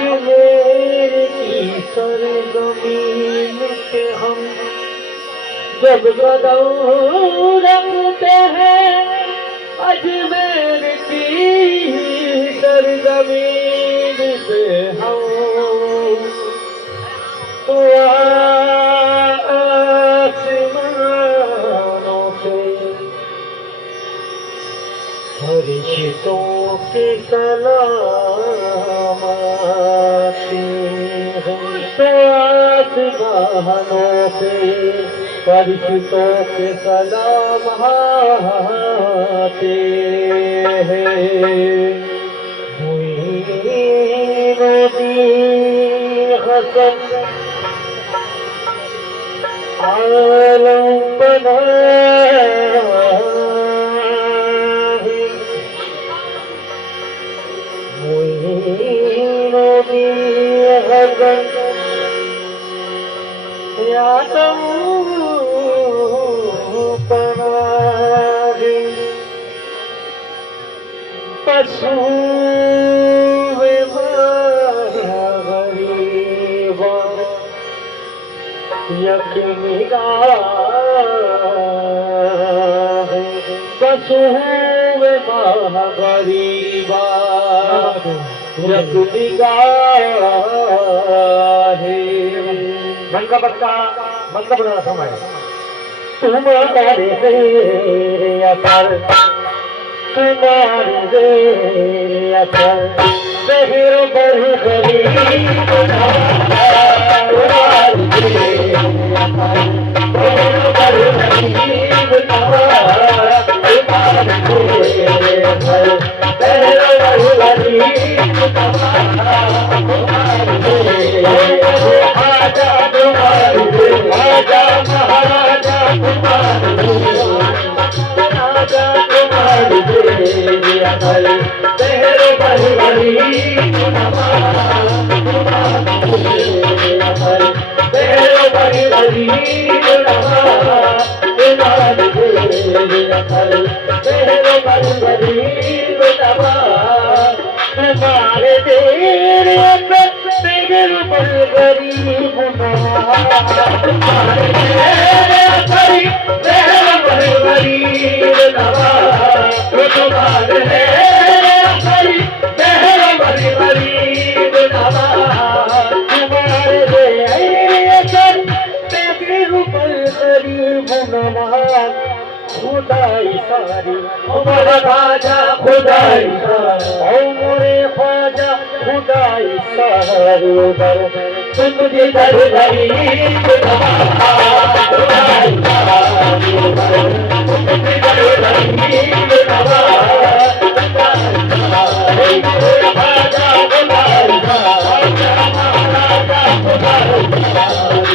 अजमेर की सरजमीन पे हम जब कदम रखते हैं, अजमेर की सरजमीन पे हम तो आसमानों से फरिश्तों के सलाम आते हैं, तो आसमानों से फरिश्तों के सलाम आते हैं। हसन आलम बना यादम पनाहे पशु गरीबा यक निगाह पशु गरीबा यक निगाह मन का बक्का मतलब बनाना समय तुम्हारे असर तुम्हारे असर शहर पर गरीब तुम्हारे तेरे गरीब खुदाई सारी हमारा राजा खुदाई सारी ख्वाजा खुदाई सारी उधर तुम जिधर गरीब खुदाई सारी उधर तुम जिधर गरीब राजा खुदाई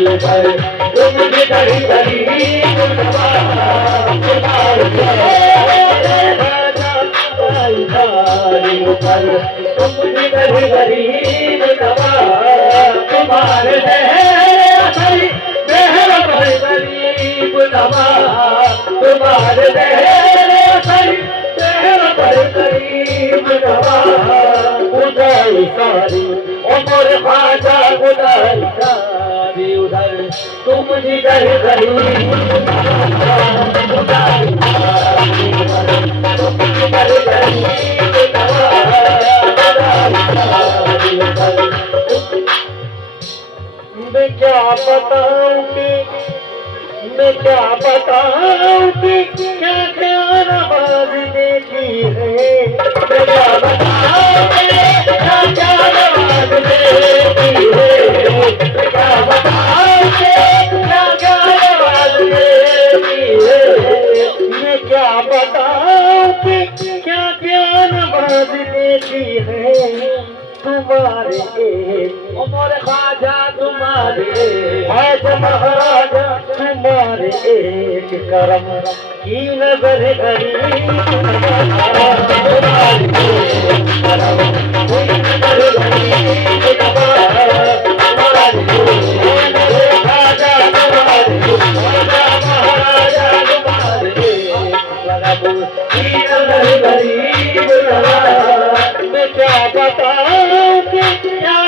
सारी तुम जिधर गरीब गरीब तुम्हारे गरीब नवा तुम्हारे गरीब नवा उदाई सारी उमर ख्वाजा उदाई सारी उधर तुम जिधर गरीब उदाई सारी तुम जिधर गरीब नवा मैं क्या बताऊं कि क्या क्या नवाज देखी है, मैं क्या बताऊं क्या क्या नवाज देखी है, मैं क्या बताऊं क्या क्या नवाज देखी है, मैं क्या बताऊं कि क्या क्या नवाज देखी है। तुम्हारे उमर ख्वाजा तुम्हारे ख्वाजा महाराजा तुम्हारे एक करम की नजर गरीब मैं क्या बताऊं कि क्या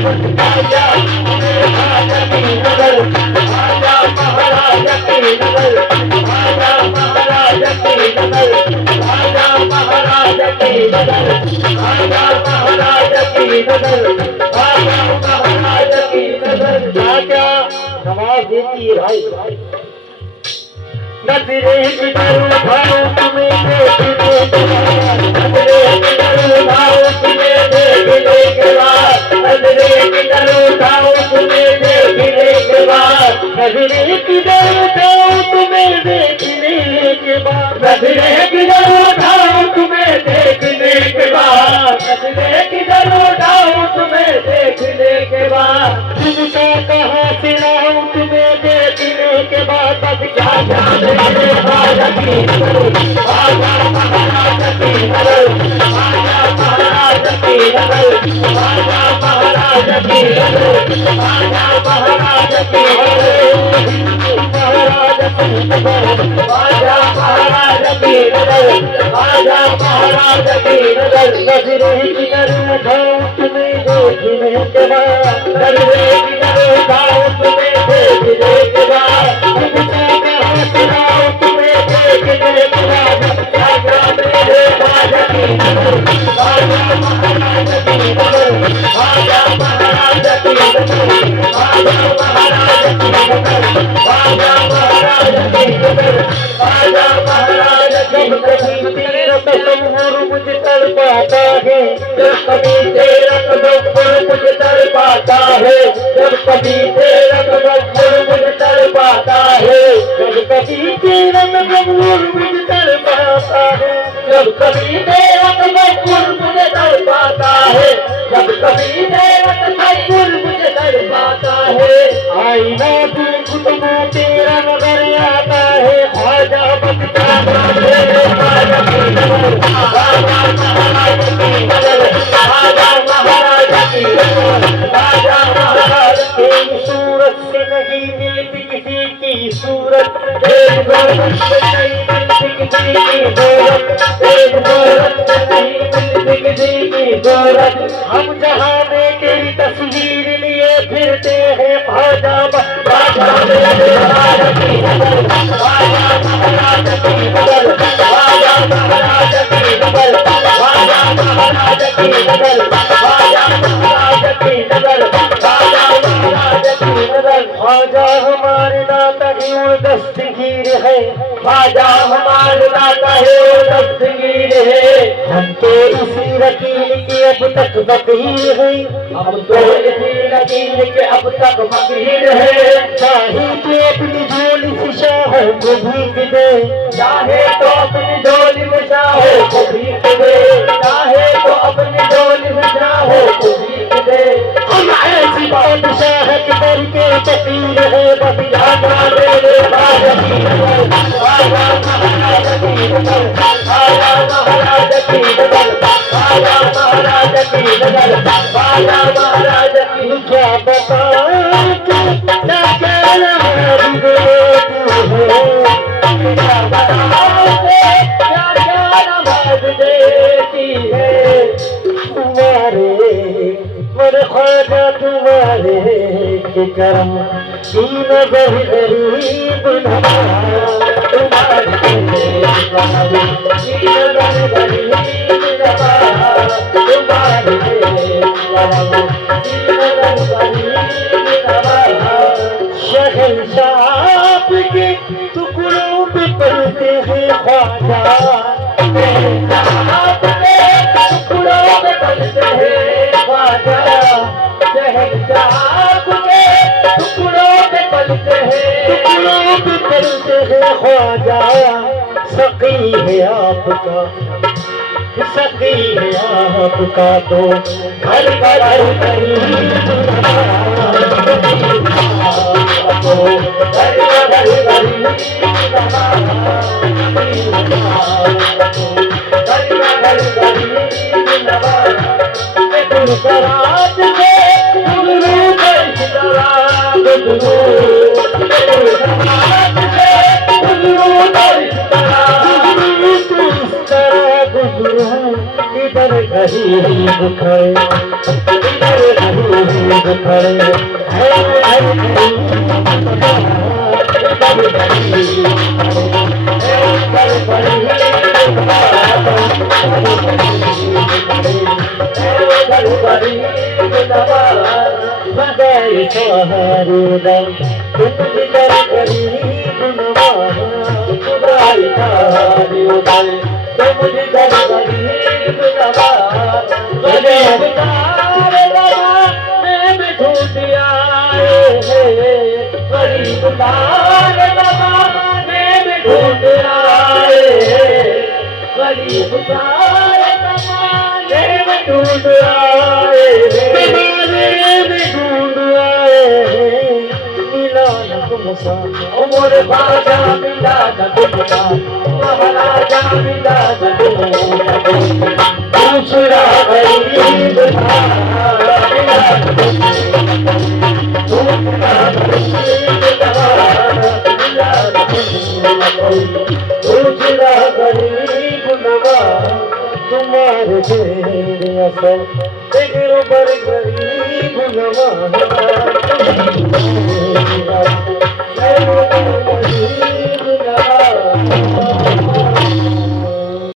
आजा महाराज की नगर, आजा महाराज की नगर, आजा महाराज की नगर, आजा महाराज की नगर, आजा महाराज की नगर, आजा महाराज की नगर। क्या नवाज देती है भाई, नजरे किधर उठाओ तुम्हें देखने के बाद, नजरे किधर उठाओ तुम्हें देखने के बाद, नजरे किधर उठाओ तुम्हें देखने के बाद, नजरे किधर उठाओ तुम्हें देखने के बाद, नजरे किधर उठाओ तुम्हें देखने के बाद, नजरे किधर उठाओ तुम्हें देखने के बाद, तुमको कहाँ से लाऊं तुम्हें देखने के बाद, बस क्या जाने आजा की नगर, आजा महाराज की नगर, आजा महाराज की नगर, आजा महाराज की नगर, आजा महाराज की नगर, महाराज की नगर, आजा महाराज की नगर, आजा महाराज की नगर। नजरे किधर उठाओ तुम्हें देखने के बाद, नजरे किधर उठाओ तुम्हें देखने के बाद, तुमको कहाँ से लाऊं तुम्हें देखने के बाद, आजा मेरे राजा की नगर, आजा महाराज की नगर, आजा महाराज की नगर, आजा महाराज की नगर, आजा महाराज की नगर, आजा महाराज की नगर। तेरा तस्वीर मुझे तड़पाता है, जब कभी तेरा तस्वीर मुझे तड़पाता है, जब कभी तेरा तस्वीर मुझे तड़पाता है, जब कभी तेरा तस्वीर मुझे तड़पाता है, जब कभी तेरा तस्वीर मुझे तड़पाता है, जब कभी तेरा तस्वीर मुझे तड़पाता है, आईना देख तो तेरा नजर आता है, आजा बचता मेरे राजा की नगर, आजा महाराज की नगर, आजा महाराज की नगर, आजा महाराज की सूरत से नहीं मिलती किसी की सूरत, एक गोरत से नहीं मिलती किसी की गोरत, एक गोरत से नहीं मिलती किसी की गोरत। हम जहाँ में तेरी तस्वीर लिए फिरते हैं, आजा आजा मेरे राजा की नगर, आजा महाराज की नगर, आजा महाराज की नगर, आजा महाराज की नगर, आजा महाराज की नगर, आजा महाराज की नगर। आजा हमारे दाता ही वो दस्तगीर है, आजा हमारे दाता है वो दस्तगीर है, हम तो इसी लकीर के अब तक फकीर है, हम तो इसी लकीर के अब तक फकीर है। चाहे तो अपनी झोली से शाहों को भीग दे, चाहे तो अपनी झोली में शाहों को भीग दे, चाहे तो अपनी झोली में शाहों को भीग दे। हम ऐसी बादशाह के दर के फकीर है, बस आजा मेरे राजा की नगर, आजा महाराज की नगर, आजा महाराज की नगर, आजा महाराज की नगर, आजा महाराज की। क्या बताऊं क्या कहना मुझे क्या बताओ क्या नवाज देती है, तुम्हारे मेरे ख्वाजा तुम्हारे के करम की नजर गरीब नवाज, तुम्हारे की नजर गरीब नवाज, तुम्हारे करम की नजर गरीब नवाज। शहंशाह के टुकड़ों पे पड़ते हैं ख्वाजा, शहंशाह के टुकड़ों पे पड़ते हैं ख्वाजा, शहंशाह के टुकड़ों पे पड़ते हैं ख्वाजा। सकी है आपका, सकी है आपका तो घर घर इधर गरीब खाए, इधर गरीब खड़े है सोहरुदम तुम जिधर गरीब नवाज खुदाई तारुदम तुम जिधर गरीब नवाज गरीब तारे नवाज में ढूंढ आए गरीब तारे नवाज में ढूंढ आए गरीब तारे नवाज में ढूंढ आए उमर बाजा मिला दूसरा महाराजा मिला दूसरा गरीब दूसरा गरीब नवा तुम्हारे तेरे असर तेरे पर गरीब नवा